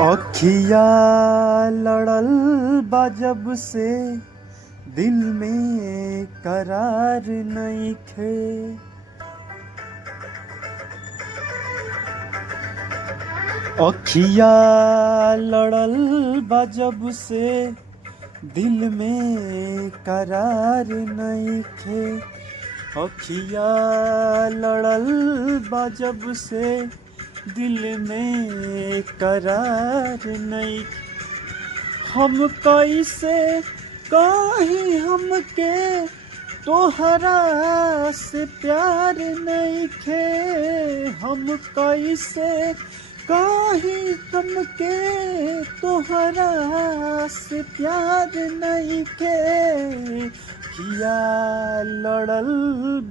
अखिया लड़ल बा जब से दिल में करार नइखे। अखिया लड़ल बा जब से दिल में करार नइखे। अखिया लड़ल बा जब से दिल में करार नइखे। हम कैसे कहीं हमके तोहरा से प्यार नइखे। हम कैसे कहीं हमके तोहरा से प्यार नइखे। किया लड़ल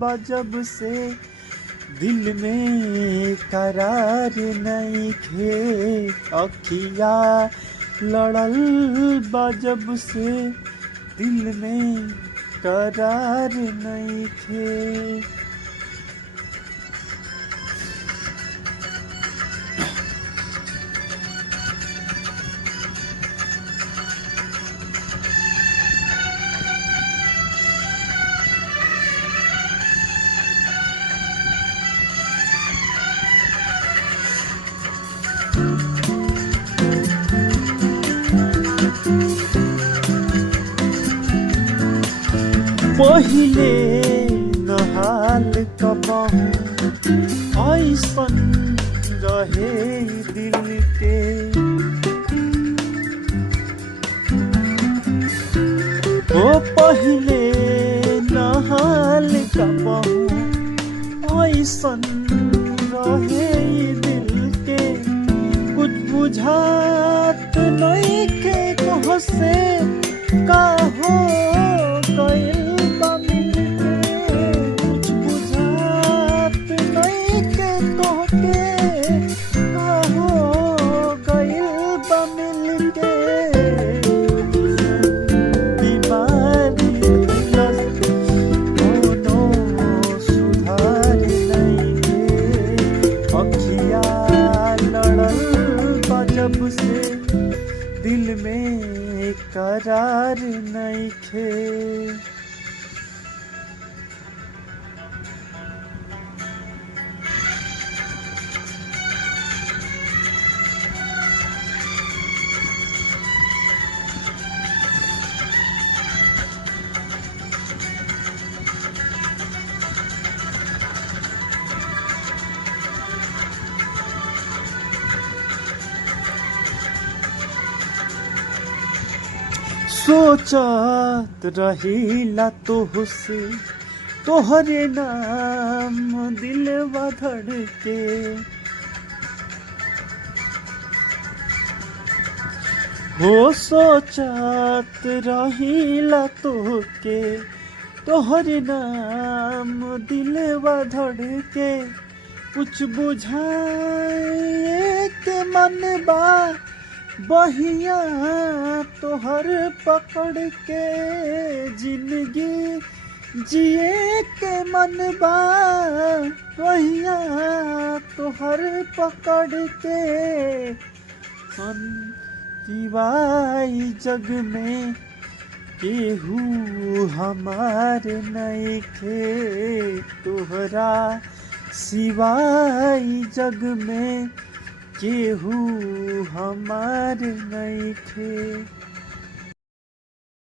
बा जब से दिल में करार नइखे। अखिया लड़ल बा जब से दिल में करार नइखे। पहिले नहाल कबहू ऐसन रहे दिल के। ओ पहिले नहाल कबहू ऐसन रहे दिल के। कुछ बुझात नइखे कहाँ से का हो गइल। जब से दिल में करार नइखे। सोचत रहिला तोहसे तोहरे नाम दिलवा धड़के। हो सोचत रहिला तोहके तोहरे नाम दिलवा धड़के। कुछ बुझाए के मन बा बहिया तोहर पकड़ के। जिंदगी जिए के मन बा बहिया तोहर पकड़ के। हम सिवाय जग में केहू हमार नइखे। तोहरा सिवाय जग में केहू हमार नइखे।